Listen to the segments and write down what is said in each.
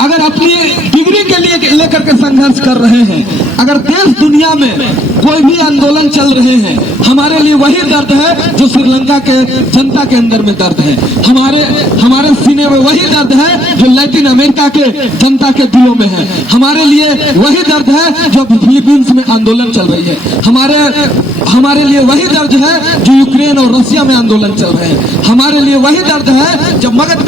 अगर अपनी डिग्री के लिए लेकर के संघर्ष कर रहे हैं, अगर देश दुनिया में कोई भी आंदोलन चल रहे हैं, हमारे लिए वही दर्द है जो श्रीलंका के जनता के अंदर में दर्द है। हमारे सीने में वही दर्द है जो लैटिन अमेरिका के जनता के दिलों में है। हमारे लिए वही दर्द है जो फिलीपींस में आंदोलन चल रही है। हमारे लिए वही दर्द है जो यूक्रेन और रशिया में आंदोलन चल रहे हैं। हमारे लिए वही दर्द है जब मगध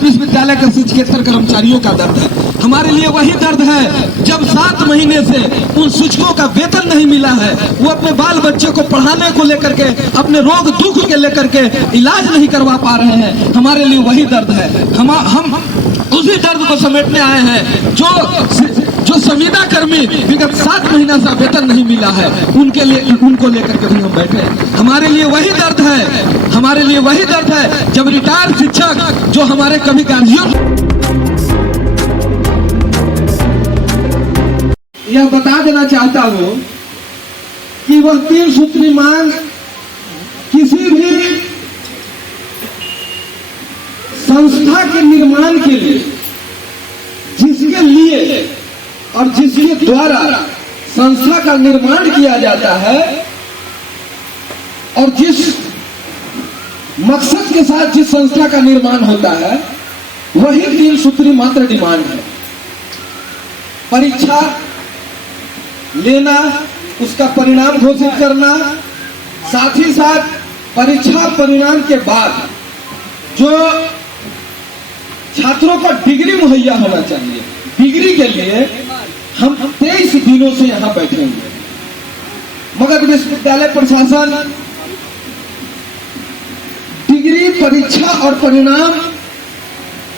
विश्वविद्यालय के शिक्षकेतर कर्मचारियों का दर्द है। हमारे लिए वही दर्द है जब 7 महीने से उन शिक्षकों का वेतन नहीं मिला है, वो अपने बाल बच्चे को पढ़ाने को लेकर के, अपने रोग दुख के लेकर के इलाज नहीं करवा पा रहे हैं। हमारे लिए वही दर्द है। हम उसी दर्द को समेटने आए हैं जो संविदा कर्मी विगत 7 महीना से वेतन नहीं मिला है, उनको लेकर के भी हम बैठे हैं। हमारे लिए वही दर्द है जब रिटायर्ड शिक्षक जो हमारे कभी गार्जियन, यह बता देना चाहता हूं कि वह 3 सूत्री मांग किसी भी संस्था के निर्माण के लिए, जिसके लिए और जिसके द्वारा संस्था का निर्माण किया जाता है और जिस मकसद के साथ जिस संस्था का निर्माण होता है, वही 3 सूत्री मात्र डिमांड है। परीक्षा लेना, उसका परिणाम घोषित करना, साथ ही साथ परीक्षा परिणाम के बाद जो छात्रों को डिग्री मुहैया होना चाहिए, डिग्री के लिए हम 23 दिनों से यहां बैठे हुए। मगध विश्वविद्यालय प्रशासन डिग्री परीक्षा और परिणाम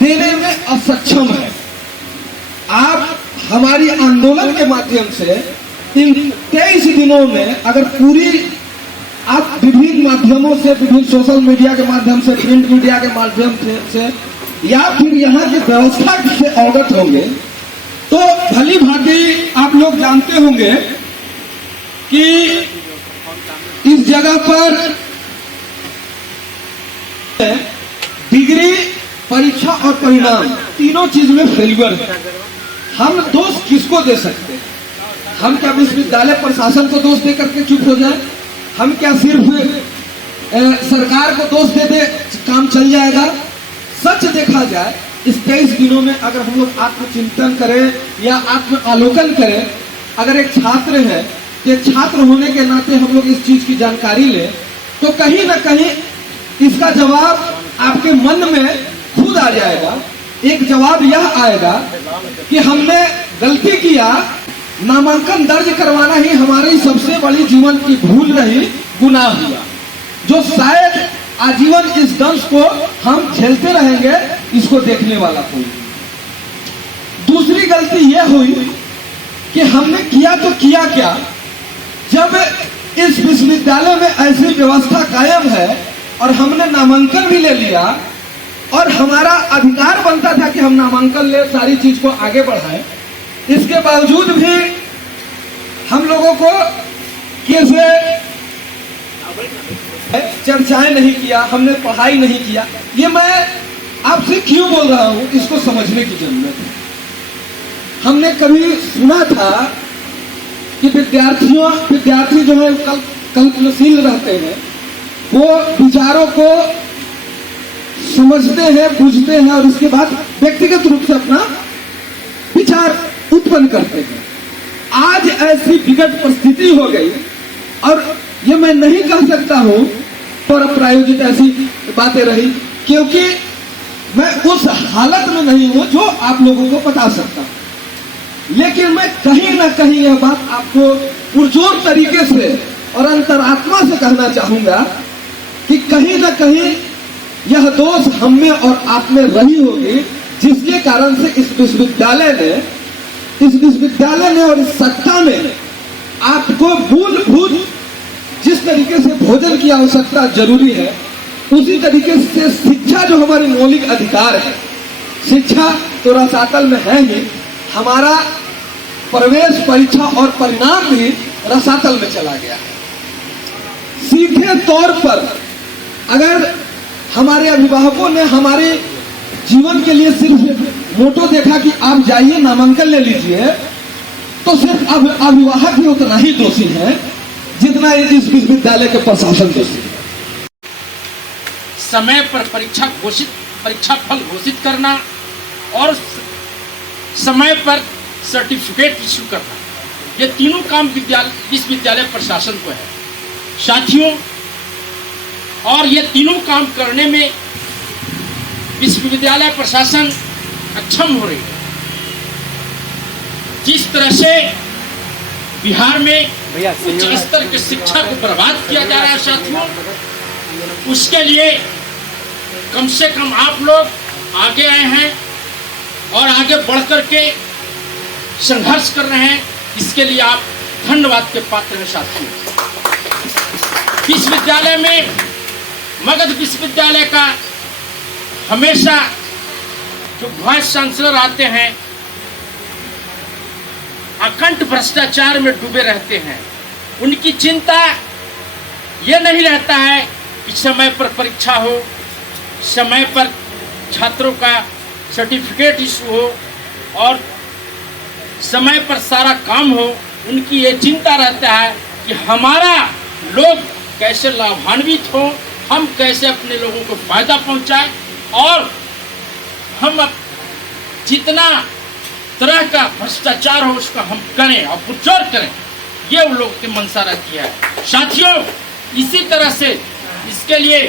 देने में असक्षम है। आप हमारी आंदोलन के माध्यम से इन 23 दिनों में अगर पूरी आप विभिन्न माध्यमों से, विभिन्न सोशल मीडिया के माध्यम से, प्रिंट मीडिया के माध्यम से या फिर यहाँ की व्यवस्था से अवगत होंगे तो भली भांति आप लोग जानते होंगे कि इस जगह पर डिग्री, परीक्षा और परिणाम तीनों चीज में फेल्यूर है। हम दोष किसको दे सकते हैं? हम क्या विश्वविद्यालय प्रशासन को दोष दे करके चुप हो जाए? हम क्या सिर्फ सरकार को दोष दे दे काम चल जाएगा? सच देखा जाए, इस 23 दिनों में अगर हम लोग आत्मचिंतन करें या आत्म आलोकन करें, अगर एक छात्र है, एक छात्र होने के नाते हम लोग इस चीज की जानकारी लें, तो कहीं ना कहीं इसका जवाब आपके मन में खुद आ जाएगा। एक जवाब यह आएगा कि हमने गलती किया, नामांकन दर्ज करवाना ही हमारी सबसे बड़ी जीवन की भूल रही, गुनाह हुआ, जो शायद आजीवन इस दंश को हम झेलते रहेंगे, इसको देखने वाला कोई। दूसरी गलती यह हुई कि हमने किया तो किया क्या, जब इस विश्वविद्यालय में ऐसी व्यवस्था कायम है और हमने नामांकन भी ले लिया और हमारा अधिकार बनता था कि हम नामांकन ले, सारी चीज को आगे बढ़ाएं, इसके बावजूद भी हम लोगों को कैसे चर्चाएं नहीं किया, हमने पढ़ाई नहीं किया। ये मैं आपसे क्यों बोल रहा हूं, इसको समझने की जरूरत है। हमने कभी सुना था कि विद्यार्थी जो है कल्पनाशील रहते हैं, वो विचारों को समझते हैं, बुझते हैं और उसके बाद व्यक्तिगत रूप से अपना विचार उत्पन्न करते हैं। आज ऐसी विकट परिस्थिति हो गई और ये मैं नहीं कह सकता हूं पर प्रायोजित ऐसी बातें रही, क्योंकि मैं उस हालत में नहीं हूं जो आप लोगों को बता सकता हूं। लेकिन मैं कहीं ना कहीं यह बात आपको पुरजोर तरीके से और अंतरात्मा से कहना चाहूंगा कि कहीं ना कहीं यह दोष हम में और आप में रही होगी, जिसके कारण से इस विश्वविद्यालय ने और इस सत्ता में आपको मूलभूत जिस तरीके से भोजन की आवश्यकता जरूरी है, उसी तरीके से शिक्षा जो हमारी मौलिक अधिकार है, शिक्षा तो रसातल में है ही, हमारा प्रवेश परीक्षा और परिणाम भी रसातल में चला गया है। सीधे तौर पर अगर हमारे अभिभावकों ने हमारी जीवन के लिए सिर्फ मोटो देखा कि आप जाइए नामांकन ले लीजिए, तो सिर्फ अब अभिभावक भी उतना ही दोषी है जितना इस विश्वविद्यालय के प्रशासन दोषी है। समय पर परीक्षा फल घोषित करना और समय पर सर्टिफिकेट इशू करना, ये तीनों काम विश्वविद्यालय प्रशासन को है साथियों। और ये तीनों काम करने में विश्वविद्यालय प्रशासन अक्षम हो रही है। जिस तरह से बिहार में उच्च स्तर की शिक्षा को बर्बाद किया जा रहा है साथियों, उसके लिए कम से कम आप लोग आगे आए हैं और आगे बढ़ करके संघर्ष कर रहे हैं, इसके लिए आप धन्यवाद के पात्र हैं साथियों। विश्वविद्यालय में, मगध विश्वविद्यालय का हमेशा जो वाइस चांसलर आते हैं अखंड भ्रष्टाचार में डूबे रहते हैं। उनकी चिंता ये नहीं रहता है कि समय पर परीक्षा हो, समय पर छात्रों का सर्टिफिकेट इशू हो और समय पर सारा काम हो। उनकी ये चिंता रहता है कि हमारा लोग कैसे लाभान्वित हो, हम कैसे अपने लोगों को फायदा पहुंचाएं और हम अब जितना तरह का भ्रष्टाचार हो उसका हम करें और पुरजोर करें, ये उन लोगों की मंशा रहती है साथियों। इसी तरह से इसके लिए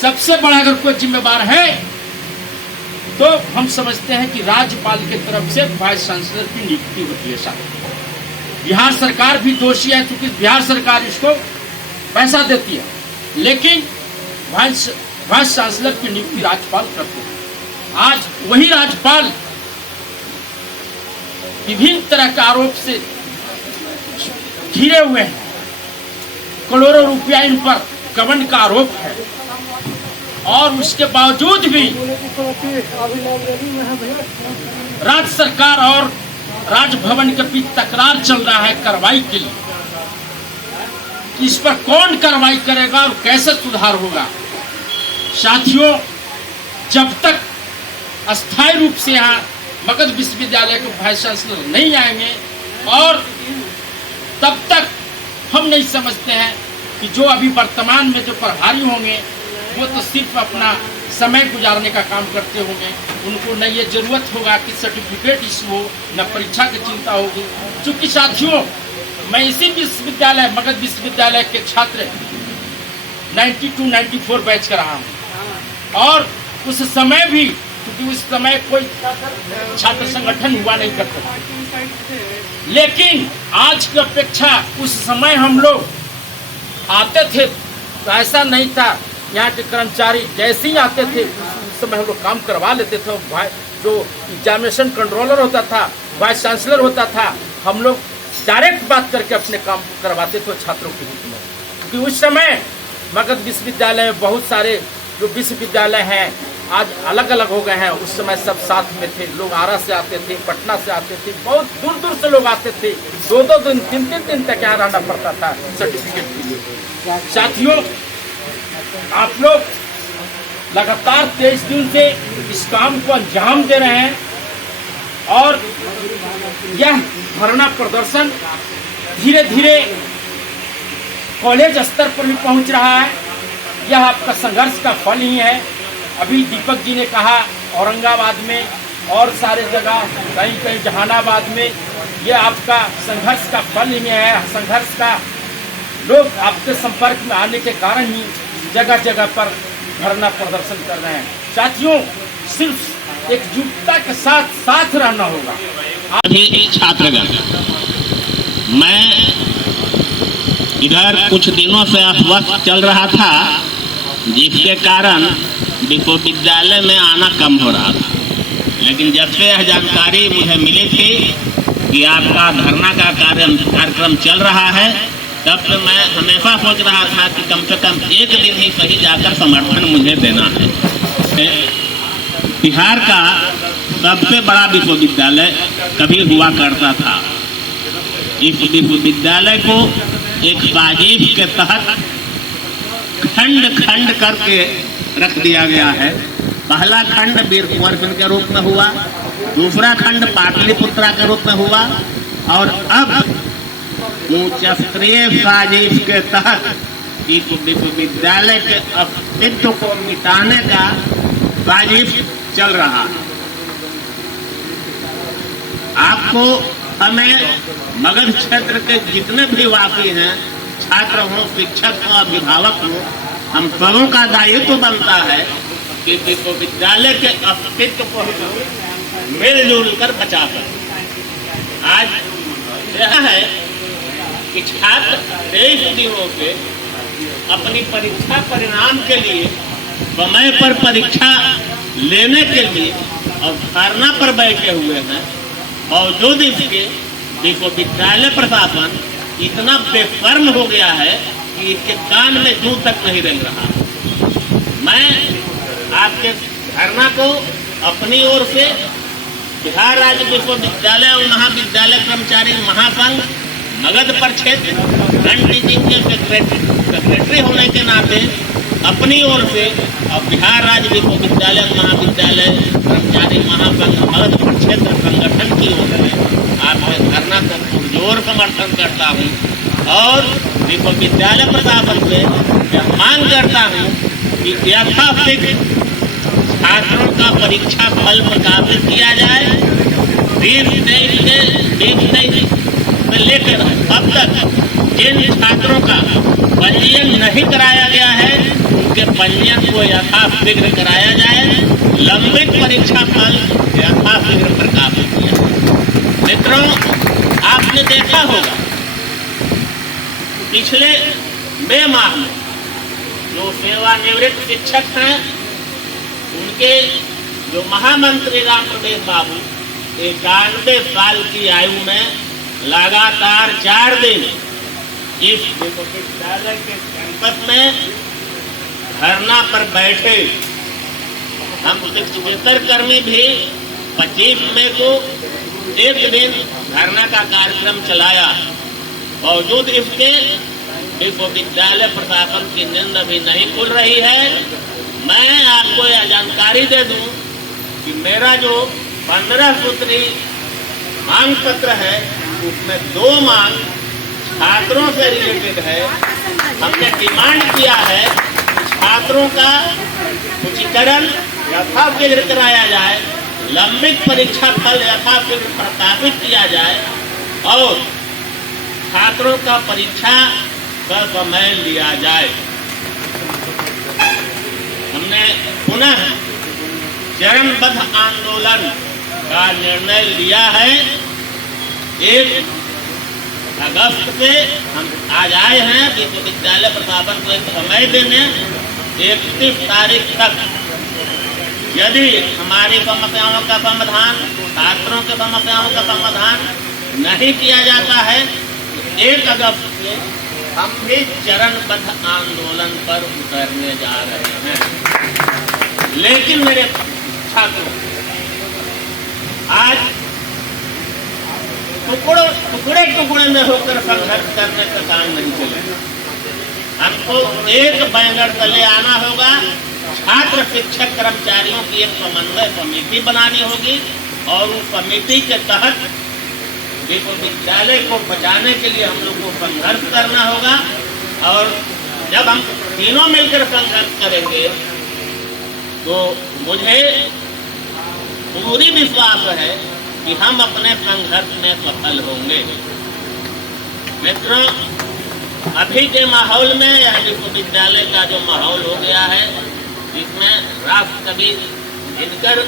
सबसे बड़ा अगर कोई जिम्मेवार है तो हम समझते हैं कि राज्यपाल की तरफ से वाइस चांसलर की नियुक्ति होती है साथियों। बिहार सरकार भी दोषी है क्योंकि बिहार सरकार इसको पैसा देती है, लेकिन वाइस चांसलर की नियुक्ति राज्यपाल करते हैं। आज वही राज्यपाल विभिन्न तरह के आरोप से घिरे हुए हैं, करोड़ों रुपया इन पर गबन का आरोप है और उसके बावजूद भी राज्य सरकार और राजभवन के बीच तकरार चल रहा है कार्रवाई के लिए। इस पर कौन कार्रवाई करेगा और कैसे सुधार होगा साथियों? जब तक अस्थायी रूप से यहाँ मगध विश्वविद्यालय के वाइस चांसलर नहीं आएंगे और तब तक हम नहीं समझते हैं कि जो अभी वर्तमान में जो प्रभारी होंगे वो तो सिर्फ अपना समय गुजारने का काम करते होंगे। उनको न ये जरूरत होगा कि सर्टिफिकेट इशू हो, न परीक्षा की चिंता होगी। चूंकि साथियों मैं इसी विश्वविद्यालय मगध विश्वविद्यालय के छात्र 92-94 बैच का रहा हूँ और उस समय भी, क्योंकि उस समय कोई छात्र संगठन हुआ नहीं करता, लेकिन आज की अपेक्षा उस समय हम लोग आते थे तो ऐसा नहीं था। यहाँ के कर्मचारी जैसे ही आते थे उस समय हम लोग काम करवा लेते थे। जो एग्जामिनेशन कंट्रोलर होता था, वाइस चांसलर होता था, हम लोग डायरेक्ट बात करके अपने काम करवाते थे छात्रों के हित में। क्योंकि उस समय मगध विश्वविद्यालय में बहुत सारे जो विश्वविद्यालय हैं आज अलग अलग हो गए हैं, उस समय सब साथ में थे। लोग आरा से आते थे, पटना से आते थे, बहुत दूर दूर से लोग आते थे। 2-2 दिन 3-3 दिन तक यहाँ रहना पड़ता था सर्टिफिकेट के लिए। साथियों आप लोग लगातार 23 दिन से इस काम को अंजाम दे रहे हैं और यह धरना प्रदर्शन धीरे धीरे कॉलेज स्तर पर भी पहुंच रहा है। यह आपका संघर्ष का फल ही है। अभी दीपक जी ने कहा औरंगाबाद में और सारे जगह, कहीं कहीं जहानाबाद में, ये आपका संघर्ष का फल ही है। संघर्ष का लोग आपके संपर्क में आने के कारण ही जगह जगह पर धरना प्रदर्शन कर रहे हैं। साथियों सिर्फ एकजुटता के साथ रहना होगा। अभी छात्रगण, मैं इधर कुछ दिनों से अस्वस्थ चल रहा था, जिसके कारण विश्वविद्यालय में आना कम हो रहा था। लेकिन जब से यह जानकारी मुझे मिली थी कि आपका धरना का कार्यक्रम चल रहा है, तब से मैं हमेशा सोच रहा था कि कम से कम एक दिन ही सही जाकर समर्थन मुझे देना है। बिहार का सबसे बड़ा विश्वविद्यालय कभी हुआ करता था। इस विश्वविद्यालय को एक साजिश के तहत खंड खंड करके रख दिया गया है पहला खंड वीर कुंवर सिंह के रूप में हुआ, दूसरा खंड पाटलिपुत्रा के रूप में हुआ, और अब उच्च स्तरीय साजिश के तहत इस विश्वविद्यालय के अस्तित्व को मिटाने का साजिश चल रहा है। आपको, हमें, मगध क्षेत्र के जितने भी वासी हैं, छात्र हों, शिक्षक हों, अभिभावक हों, हम सबों का दायित्व बनता है कि विश्वविद्यालय के अस्तित्व को मिलजुल कर बचा सकें। आज यह है कि छात्र 23 दिनों से अपनी परीक्षा परिणाम के लिए समय पर परीक्षा लेने के लिए और धरना पर बैठे हुए हैं। बावजूद इसके विश्वविद्यालय प्रशासन इतना बेशर्म हो गया है कि इसके कान में जूं तक नहीं रह रहा। मैं आपके धरना को अपनी ओर से बिहार राज्य विश्वविद्यालय और महाविद्यालय कर्मचारी महासंघ मगध प्रक्षेत्र नॉन टीचिंग के सेक्रेटरी होने के नाते अपनी ओर से और बिहार राज्य विश्वविद्यालय महाविद्यालय कर्मचारी महासंघ मगध प्रक्षेत्र संगठन की ओर से आपके धरना का पुरजोर समर्थन करता हूँ और विश्वविद्यालय प्रशासन से यह मांग करता हूँ कि यथाशीघ्र छात्रों का परीक्षा फल प्रकाशित किया जाए। 2023 से लेकर अब तक जिन छात्रों का पंजीयन नहीं कराया गया है उनके पंजीयन को यथाशीघ्र कराया जाए। लंबित परीक्षा फल यथाशीघ्र प्रकाशित किया जाए। मित्रों, आपने देखा होगा पिछले मई माह में जो सेवानिवृत्त शिक्षक हैं उनके जो महामंत्री राम प्रदेश बाबू 91 साल की आयु में लगातार 4 दिन इस विश्वविद्यालय के कैंपस में धरना पर बैठे। हम शिक्षकेतर कर्मी भी 25 मई को एक दिन धरना का कार्यक्रम चलाया। बावजूद इसके विश्वविद्यालय प्रशासन की नींद अभी नहीं खुल रही है। मैं आपको यह जानकारी दे दूं कि मेरा जो 15 सूत्री मांग पत्र है उसमें 2 मांग छात्रों से रिलेटेड है। हमने डिमांड किया है कि छात्रों का उच्चीकरण यथाशीघ्र कराया जाए, लंबित परीक्षा फल यथाशीघ्र प्रकाशित किया जाए और छात्रों का परीक्षा का समय लिया जाए। हमने पुनः चरणबद्ध आंदोलन का निर्णय लिया है। 1 अगस्त से हम आज आए हैं विश्वविद्यालय प्रशासन को एक समय देने 31 तारीख तक यदि हमारी समस्याओं का समाधान, छात्रों के समस्याओं का समाधान नहीं किया जाता है, 1 अगस्त से हम भी चरणबद्ध आंदोलन पर उतरने जा रहे हैं। लेकिन मेरे छात्रों, आज टुकड़े टुकड़े में होकर संघर्ष करने का काम नहीं चलेगा। हमको एक बैनर तले आना होगा। छात्र शिक्षक कर्मचारियों की एक समन्वय समिति बनानी होगी और उस समिति के तहत विश्वविद्यालय को बचाने के लिए हम लोग को संघर्ष करना होगा। और जब हम तीनों मिलकर संघर्ष करेंगे तो मुझे पूरी विश्वास है कि हम अपने संघर्ष में सफल होंगे। मित्रों, अभी के माहौल में यह विश्वविद्यालय का जो माहौल हो गया है जिसमें राष्ट्र कवि दिनकर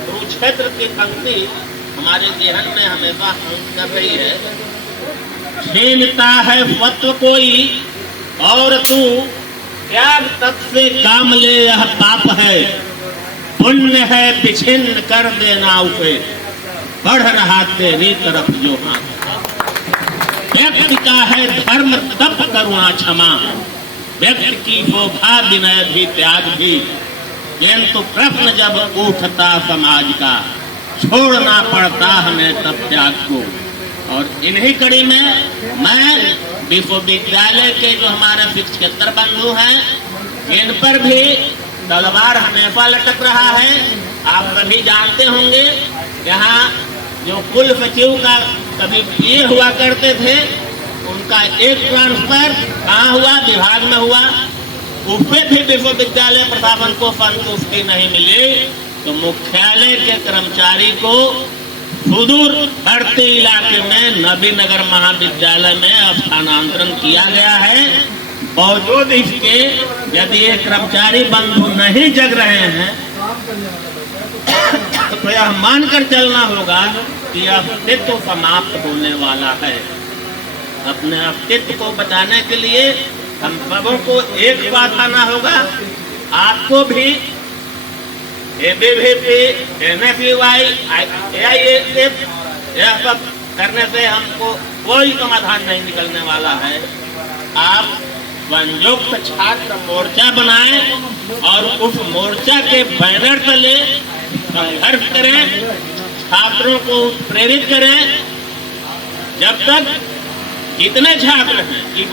कुरुक्षेत्र की पंक्ति हमारे जेहन में हमेशा हंस कर रही है। छीनता है स्वत्व कोई और तू त्याग तब से काम ले, यह पाप है, पुण्य है विछिन्न कर देना उसे, बढ़ रहा तेरी तरफ जो हाथ। व्यक्ति का है धर्म तप करुणा क्षमा, व्यक्ति की शोभा विनय भी त्याग भी, किंतु प्रश्न जब उठता समाज का, छोड़ना पड़ता हमें तब त्याग को। और इन्हीं कड़ी में मैं विश्वविद्यालय के जो हमारे शिक्षकेतर बंधु हैं इन पर भी तलवार हमेशा लटक रहा है। आप सभी जानते होंगे, यहाँ जो कुल सचिव का कभी ये हुआ करते थे, उनका एक ट्रांसफर कहाँ हुआ, विभाग में हुआ, उसपे भी विश्वविद्यालय प्रशासन को संतुष्टि नहीं मिली, तो मुख्यालय के कर्मचारी को सुदूरवर्ती इलाके में नबीनगर महाविद्यालय में स्थानांतरण किया गया है। बावजूद इसके यदि ये कर्मचारी बंधु नहीं जग रहे हैं तो यह मानकर चलना होगा कि अस्तित्व समाप्त होने वाला है। अपने अस्तित्व को बचाने के लिए हम सबों को एक बात आना होगा। आपको भी ABVP, NSUI, AISF यह सब करने से हमको कोई समाधान नहीं निकलने वाला है। आप संयुक्त छात्र मोर्चा बनाएं और उस मोर्चा के बैनर तले संघर्ष करें, छात्रों को प्रेरित करें। जब तक जितने छात्र हैं, इस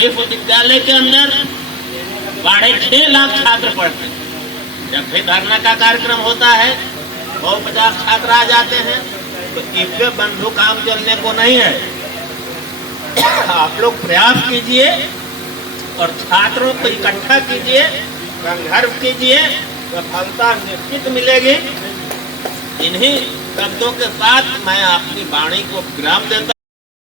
विश्वविद्यालय के अंदर 6.5 लाख छात्र पढ़ते हैं। जब भी धरना का कार्यक्रम होता है 150 छात्र आ जाते हैं, तो इससे बंधु काम चलने को नहीं है। आप लोग प्रयास कीजिए और छात्रों को इकट्ठा कीजिए, संघर्ष कीजिए, सफलता निश्चित मिलेगी। इन्हीं शब्दों के साथ मैं अपनी वाणी को विराम देता